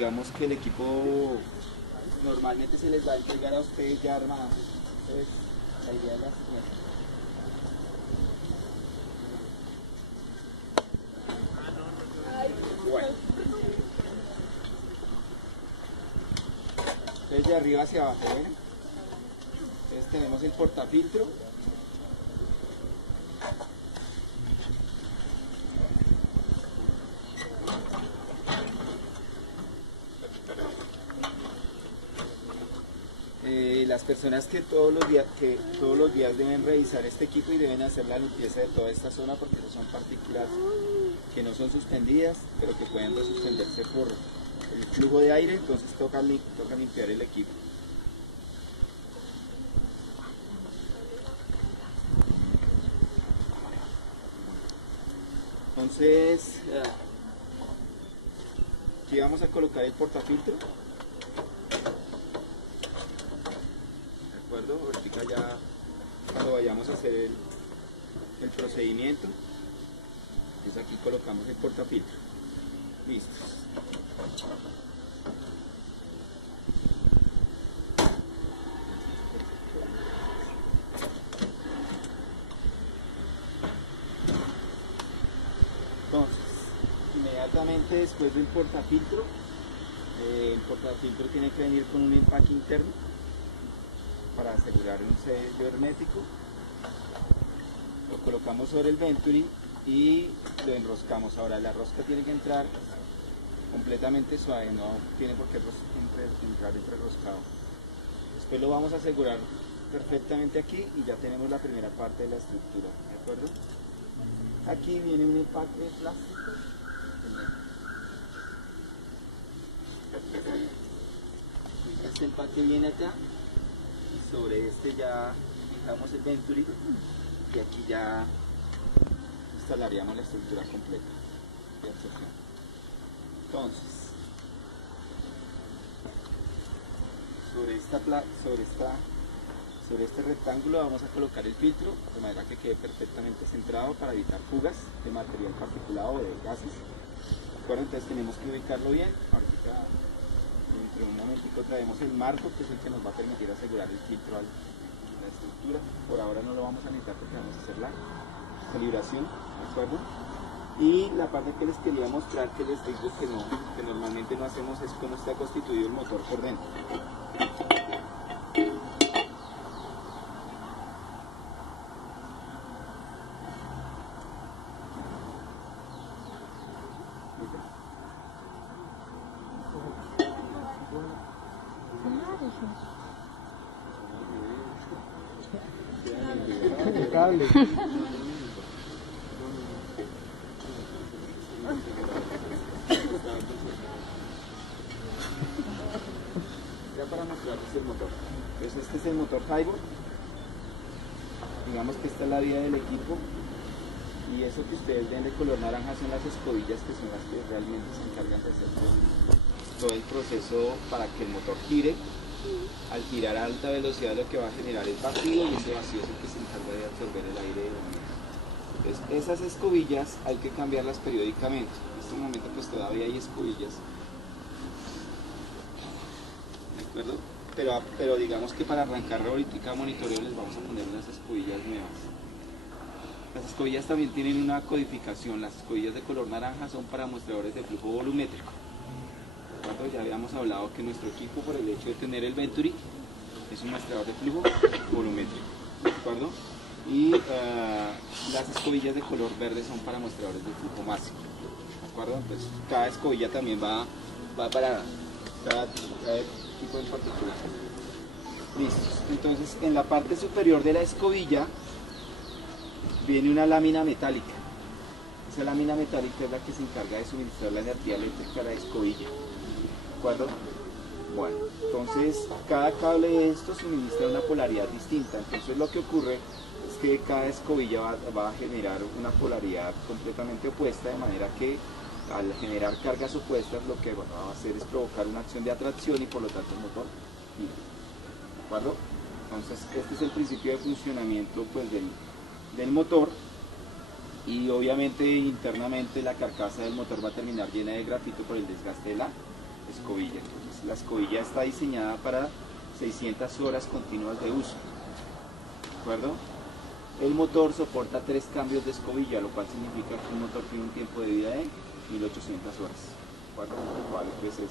digamos que el equipo normalmente se les va a entregar a ustedes ya armado. Entonces, la idea es la siguiente. Bueno. Entonces de arriba hacia abajo, ¿ven? Entonces tenemos el portafiltro. Las personas que todos los días deben revisar este equipo y deben hacer la limpieza de toda esta zona, porque esas son partículas que no son suspendidas, pero que pueden suspenderse por el flujo de aire, entonces toca limpiar el equipo. Entonces, aquí vamos a colocar el portafiltro. Ahorita ya cuando vayamos a hacer el procedimiento, entonces aquí colocamos el portafiltro. Listos. Entonces, inmediatamente después del portafiltro, el portafiltro tiene que venir con un empaque interno para asegurar un sello hermético. Lo colocamos sobre el Venturi y lo enroscamos. Ahora la rosca tiene que entrar completamente suave, no tiene por qué entrar entrerroscado. Después lo vamos a asegurar perfectamente aquí y ya tenemos la primera parte de la estructura, ¿de acuerdo? Aquí viene un empaque de plástico. Este empaque viene acá. Sobre este ya fijamos el Venturi y aquí ya instalaríamos la estructura completa de absorción. Entonces, sobre este rectángulo vamos a colocar el filtro de manera que quede perfectamente centrado para evitar fugas de material particulado o de gases. Bueno, entonces tenemos que ubicarlo bien. Ahorita, dentro de un momentico traemos el marco, que es el que nos va a permitir asegurar el filtro a la estructura. Por ahora no lo vamos a necesitar porque vamos a hacer la calibración, ¿de acuerdo? Y la parte que les quería mostrar, que les digo que normalmente no hacemos, es cómo está constituido el motor por dentro. Cable. Ya para mostrarles el motor. Pues este es el motor Hybrid. Digamos que esta es la vida del equipo. Y eso que ustedes ven de color naranja son las escobillas, que son las que realmente se encargan de hacer todo el proceso para que el motor gire. Al girar a alta velocidad lo que va a generar es vacío, y ese vacío es el que se encarga de absorber el aire. Entonces, esas escobillas hay que cambiarlas periódicamente. En este momento pues todavía hay escobillas, ¿de acuerdo? Pero digamos que para arrancar ahorita monitoreo les vamos a poner unas escobillas nuevas. Las escobillas también tienen una codificación. Las escobillas de color naranja son para muestradores de flujo volumétrico. Ya habíamos hablado que nuestro equipo, por el hecho de tener el Venturi, es un muestrador de flujo volumétrico, ¿de acuerdo? Y las escobillas de color verde son para muestradores de flujo máximo, ¿de acuerdo? Entonces cada escobilla también va para cada tipo de partícula. Listo. Entonces en la parte superior de la escobilla viene una lámina metálica. Esa lámina metálica es la que se encarga de suministrar la energía eléctrica a la escobilla. ¿De acuerdo? Bueno, entonces cada cable de estos suministra una polaridad distinta. Entonces lo que ocurre es que cada escobilla va a generar una polaridad completamente opuesta, de manera que al generar cargas opuestas lo que va a hacer es provocar una acción de atracción y por lo tanto el motor gira. ¿De acuerdo? Entonces este es el principio de funcionamiento pues, del motor. Y obviamente internamente la carcasa del motor va a terminar llena de grafito por el desgaste de la escobilla. Entonces, la escobilla está diseñada para 600 horas continuas de uso. ¿De acuerdo? El motor soporta 3 cambios de escobilla, lo cual significa que un motor tiene un tiempo de vida de 1800 horas. ¿De acuerdo? Lo cual pues es,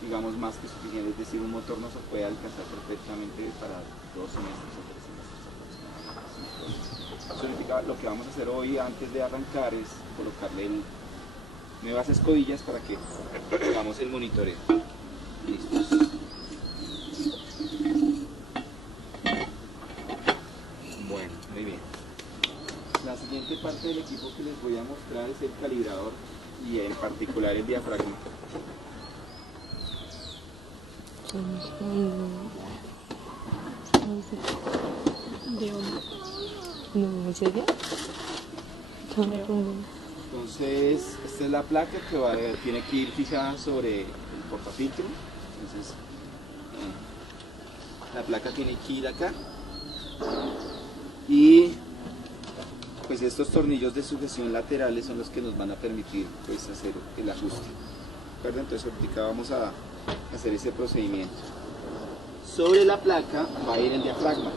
digamos, más que suficiente. Es decir, un motor no se puede alcanzar perfectamente para 2 semestres o 3 semestres aproximadamente. Eso significa, lo que vamos a hacer hoy antes de arrancar es colocarle nuevas escobillas para que hagamos el monitoreo. Listos. Bueno, muy bien. La siguiente parte del equipo que les voy a mostrar es el calibrador y en particular el diafragma. No, ¿en serio? Entonces, esta es la placa que tiene que ir fijada sobre el portafiltro. Entonces, la placa tiene que ir acá. Y pues estos tornillos de sujeción laterales son los que nos van a permitir pues hacer el ajuste. ¿De acuerdo? Entonces ahorita vamos a hacer ese procedimiento. Sobre la placa va a ir el diafragma.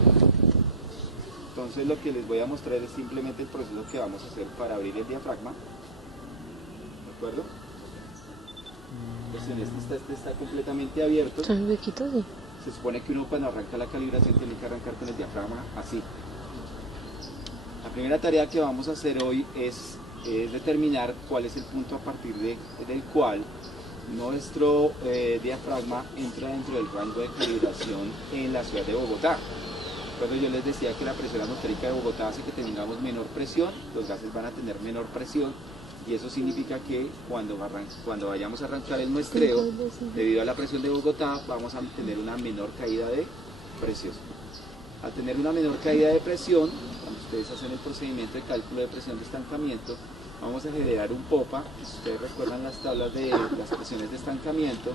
Entonces lo que les voy a mostrar es simplemente el proceso que vamos a hacer para abrir el diafragma. ¿De acuerdo? Pues en este está completamente abierto. ¿Son huequitos? Sí. Se supone que uno cuando arranca la calibración tiene que arrancar con el diafragma así. La primera tarea que vamos a hacer hoy es determinar cuál es el punto a partir del cual nuestro diafragma entra dentro del rango de calibración en la ciudad de Bogotá. Cuando yo les decía que la presión atmosférica de Bogotá hace que tengamos menor presión, los gases van a tener menor presión y eso significa que cuando vayamos a arrancar el muestreo, debido a la presión de Bogotá, vamos a tener una menor caída de presión. Al tener una menor caída de presión, cuando ustedes hacen el procedimiento de cálculo de presión de estancamiento, vamos a generar un POPA. Si ustedes recuerdan las tablas de las presiones de estancamiento,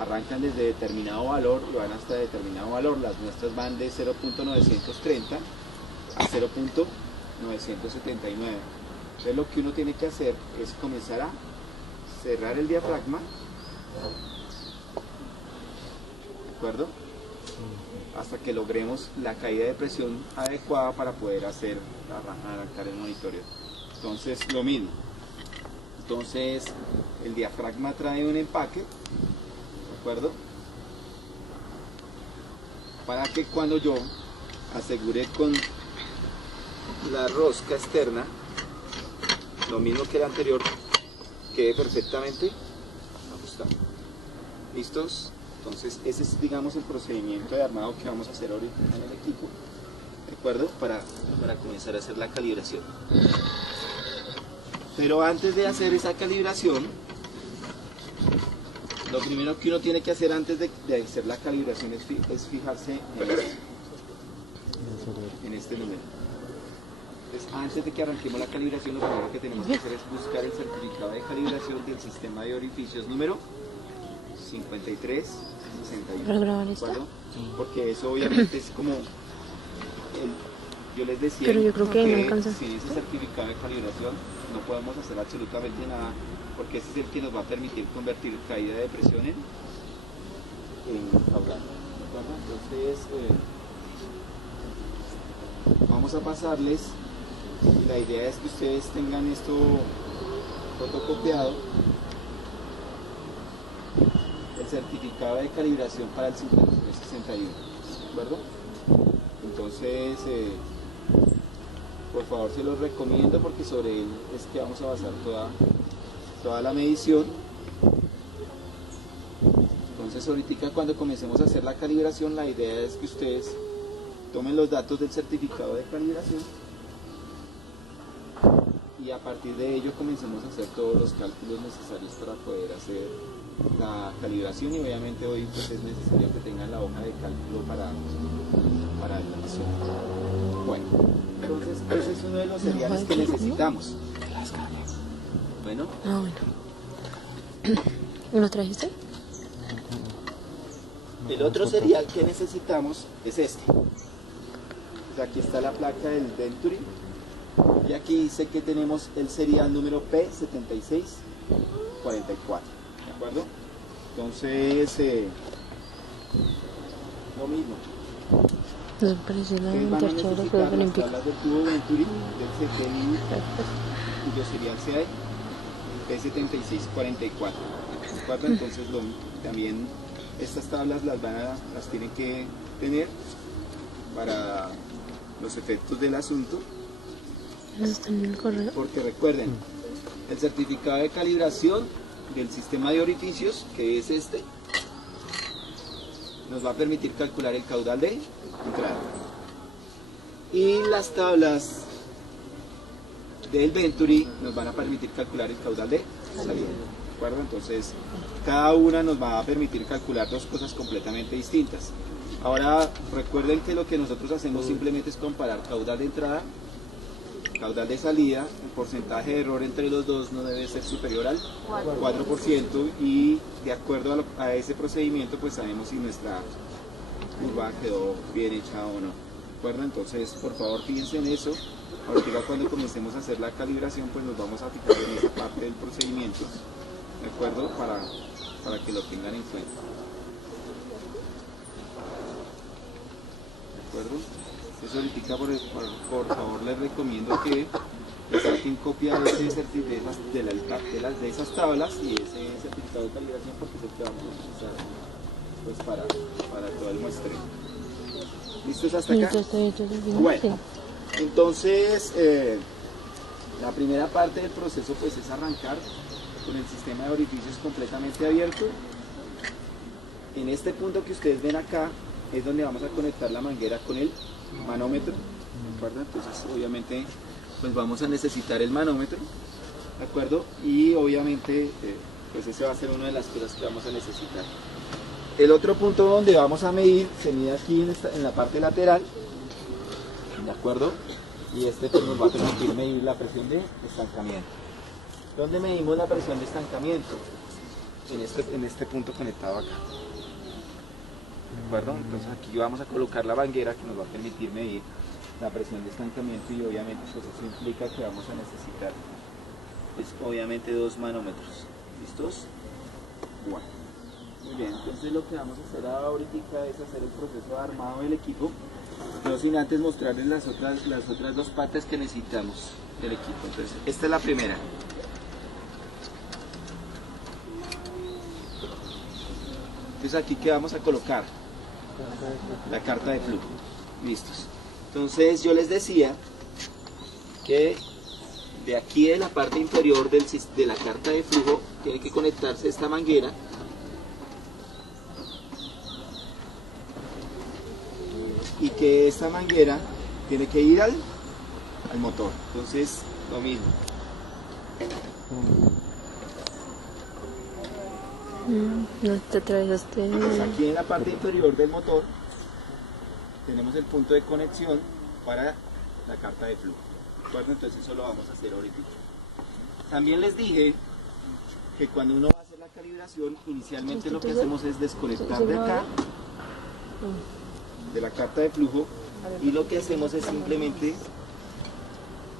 arrancan desde determinado valor y van hasta determinado valor. Las nuestras van de 0.930 a 0.979. Entonces lo que uno tiene que hacer es comenzar a cerrar el diafragma, ¿de acuerdo? Hasta que logremos la caída de presión adecuada para poder arrancar el monitoreo. Entonces lo mismo. Entonces el diafragma trae un empaque, ¿de acuerdo? Para que cuando yo asegure con la rosca externa, lo mismo que el anterior, quede perfectamente ajustado. ¿Listos? Entonces ese es, digamos, el procedimiento de armado que vamos a hacer ahorita en el equipo, ¿de acuerdo? Para comenzar a hacer la calibración. Pero antes de hacer esa calibración, lo primero que uno tiene que hacer antes de hacer la calibración es fijarse en este número. Entonces, antes de que arranquemos la calibración, lo primero que tenemos que hacer es buscar el certificado de calibración del sistema de orificios número 5361, ¿de acuerdo? Porque eso obviamente es como, yo les decía, pero yo creo que no alcanza. Sin ese certificado de calibración no podemos hacer absolutamente nada, porque ese es el que nos va a permitir convertir caída de presión en caudal, ¿de acuerdo? Entonces vamos a pasarles, y la idea es que ustedes tengan esto fotocopiado, el certificado de calibración para el 5361, ¿de acuerdo? Entonces, por favor se los recomiendo porque sobre él es que vamos a basar toda la medición. Entonces ahorita cuando comencemos a hacer la calibración, la idea es que ustedes tomen los datos del certificado de calibración y a partir de ello comencemos a hacer todos los cálculos necesarios para poder hacer la calibración, y obviamente hoy pues es necesario que tengan la hoja de cálculo para la medición. Bueno, entonces ese es uno de los cereales que necesitamos. Bueno. Ah, bueno. ¿Lo trajiste? El otro cereal que necesitamos es este. Pues aquí está la placa del Venturi y aquí dice que tenemos el serial número P7644, ¿de acuerdo? Entonces, lo mismo. Nos parece la Ustedes van a interchévere necesitar Juegos las Olímpicos. tablas del tubo Venturi, del CTI, cuyo serial sea P7644. ¿De acuerdo? Entonces también estas tablas las tienen que tener para los efectos del asunto, Eso está en el correo. porque recuerden, el certificado de calibración del sistema de orificios, que es este, nos va a permitir calcular el caudal de entrada. Y las tablas del Venturi nos van a permitir calcular el caudal de salida. ¿De acuerdo? Entonces, cada una nos va a permitir calcular dos cosas completamente distintas. Ahora, recuerden que lo que nosotros hacemos simplemente es comparar caudal de entrada, caudal de salida. El porcentaje de error entre los dos no debe ser superior al 4%, y de acuerdo a ese procedimiento pues sabemos si nuestra curva quedó bien hecha o no. ¿De acuerdo? Entonces, por favor, fíjense en eso. Ahorita cuando comencemos a hacer la calibración pues nos vamos a fijar en esa parte del procedimiento, ¿de acuerdo? Para que lo tengan en cuenta. ¿De acuerdo? Entonces ahorita por favor les recomiendo que le saquen copia de esas tablas y ese certificado de calibración, porque es el que vamos a utilizar pues para todo el muestreo. ¿Listos hasta acá? Bueno, entonces la primera parte del proceso pues es arrancar con el sistema de orificios completamente abierto. En este punto que ustedes ven acá es donde vamos a conectar la manguera con el manómetro, ¿de acuerdo? Entonces obviamente pues vamos a necesitar el manómetro, ¿de acuerdo? Y obviamente pues ese va a ser una de las cosas que vamos a necesitar. El otro punto donde vamos a medir se mide aquí en la parte lateral, ¿de acuerdo? Y este pues nos va a permitir medir la presión de estancamiento. ¿Dónde medimos la presión de estancamiento? En este punto conectado acá. ¿De acuerdo? Entonces aquí vamos a colocar la manguera que nos va a permitir medir la presión de estancamiento, y obviamente pues eso implica que vamos a necesitar pues obviamente dos manómetros. ¿Listos? Bueno. Muy bien, entonces lo que vamos a hacer ahorita es hacer el proceso de armado del equipo, no sin antes mostrarles las otras dos partes que necesitamos del equipo. Entonces, esta es la primera. Entonces aquí que vamos a colocar la carta de flujo. Listos. Entonces yo les decía que de aquí de la parte inferior de la carta de flujo tiene que conectarse esta manguera y que esta manguera tiene que ir al motor. Entonces lo mismo. No te atravesaste. Pues aquí en la parte inferior del motor tenemos el punto de conexión para la carta de flujo. ¿De acuerdo? Entonces eso lo vamos a hacer ahorita. También les dije que cuando uno va a hacer la calibración, inicialmente lo que hacemos es desconectar de acá, de la carta de flujo, y lo que hacemos es simplemente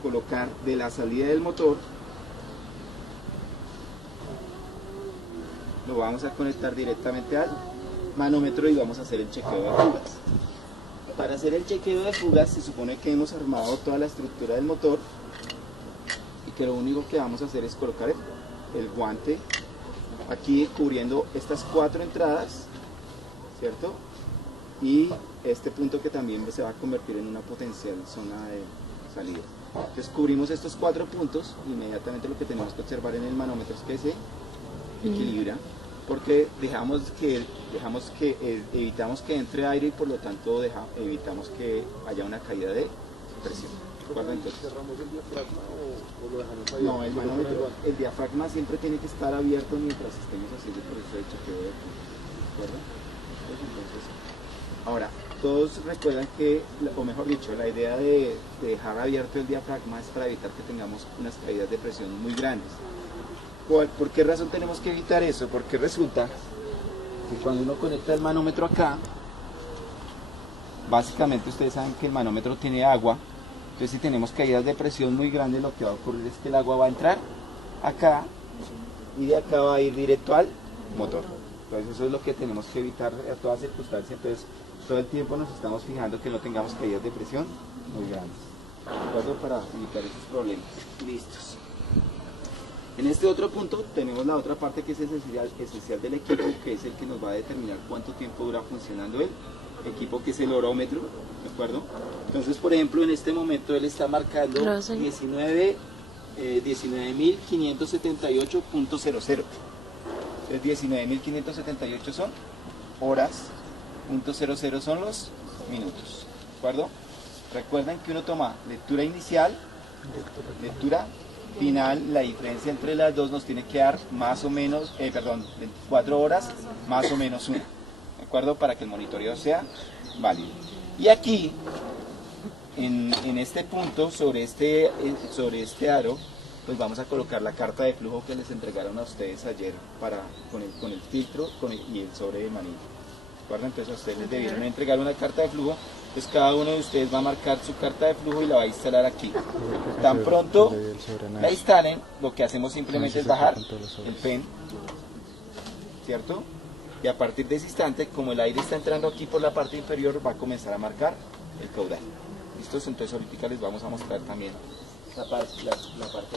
colocar de la salida del motor, lo vamos a conectar directamente al manómetro y vamos a hacer el chequeo de fugas. Para hacer el chequeo de fugas se supone que hemos armado toda la estructura del motor y que lo único que vamos a hacer es colocar el guante aquí cubriendo estas 4 entradas, ¿cierto? Y este punto que también se va a convertir en una potencial zona de salida. Entonces cubrimos estos 4 puntos, inmediatamente lo que tenemos que observar en el manómetro es que se equilibra, porque evitamos que entre aire y por lo tanto evitamos que haya una caída de presión. ¿De acuerdo? Entonces, ¿cerramos el diafragma o lo dejamos abierto? no, el manómetro, el diafragma siempre tiene que estar abierto mientras estemos haciendo el proceso de chequeo de flujo. ¿De acuerdo? Entonces, ahora, todos recuerdan que, o mejor dicho, la idea de dejar abierto el diafragma es para evitar que tengamos unas caídas de presión muy grandes. ¿Por qué razón tenemos que evitar eso? Porque resulta que cuando uno conecta el manómetro acá, básicamente ustedes saben que el manómetro tiene agua, entonces si tenemos caídas de presión muy grandes, lo que va a ocurrir es que el agua va a entrar acá y de acá va a ir directo al motor. Entonces eso es lo que tenemos que evitar a toda circunstancia. Entonces todo el tiempo nos estamos fijando que no tengamos caídas de presión muy grandes, ¿de acuerdo? Para evitar esos problemas. Listos. En este otro punto tenemos la otra parte que es esencial del equipo, que es el que nos va a determinar cuánto tiempo dura funcionando el equipo, que es el horómetro, ¿de acuerdo? Entonces, por ejemplo, en este momento él está marcando 19.578.00. Entonces 19.578 son horas, .00 son los minutos, ¿de acuerdo? Recuerden que uno toma lectura inicial, lectura final, la diferencia entre las dos nos tiene que dar más o menos, 24 horas más o menos 1, ¿de acuerdo? Para que el monitoreo sea válido. Y aquí, en este punto, sobre este aro, pues vamos a colocar la carta de flujo que les entregaron a ustedes ayer con el filtro y el sobre de manilla. ¿De acuerdo? Entonces a ustedes les debieron entregar una carta de flujo. Entonces cada uno de ustedes va a marcar su carta de flujo y la va a instalar aquí. Tan pronto la instalen, lo que hacemos simplemente es bajar el pen, ¿cierto? Y a partir de ese instante, como el aire está entrando aquí por la parte inferior, va a comenzar a marcar el caudal. ¿Listos? Entonces ahorita les vamos a mostrar también la parte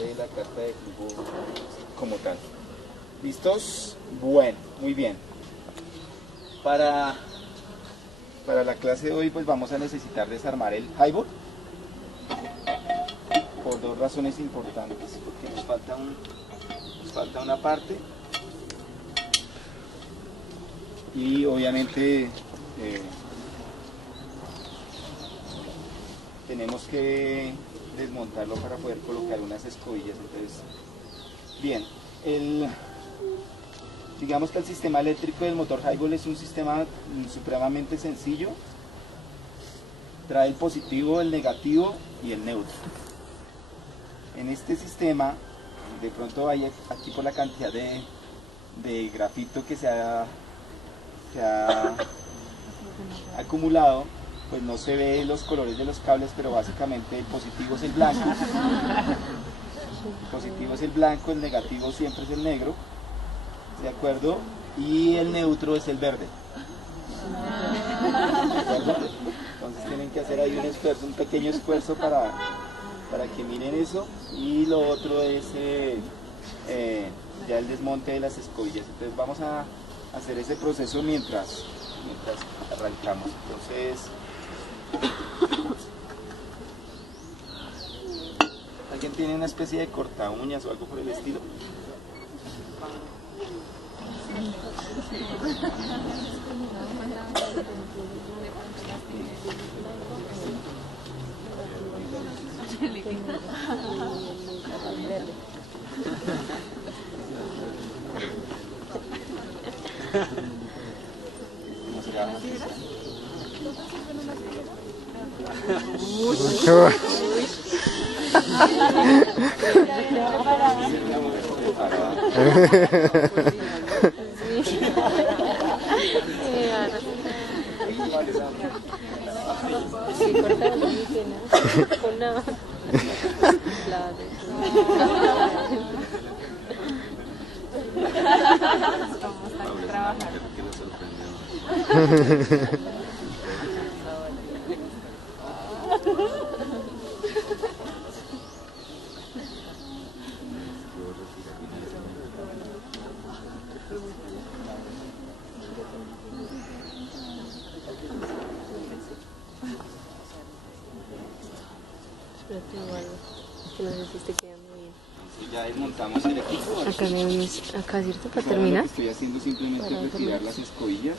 de la carta de flujo como tal. ¿Listos? Bueno, muy bien. Para la clase de hoy pues vamos a necesitar desarmar el highball por dos razones importantes, porque nos falta una parte y obviamente tenemos que desmontarlo para poder colocar unas escobillas. Entonces, bien, digamos que el sistema eléctrico del motor highball es un sistema supremamente sencillo. Trae el positivo, el negativo y el neutro. En este sistema, de pronto hay aquí por la cantidad de grafito que se ha acumulado, pues no se ve los colores de los cables, pero básicamente el positivo es el blanco. El positivo es el blanco, el negativo siempre es el negro. ¿De acuerdo? Y el neutro es el verde. ¿De acuerdo? Entonces tienen que hacer ahí un pequeño esfuerzo para que miren eso. Y lo otro es ya el desmonte de las escobillas. Entonces vamos a hacer ese proceso mientras arrancamos. Entonces, ¿alguien tiene una especie de corta uñas o algo por el estilo? Que no sé si te queda muy bien. Ya desmontamos el equipo. Acá, ¿cierto? Para Ahora terminar. lo que estoy haciendo simplemente es retirar las escobillas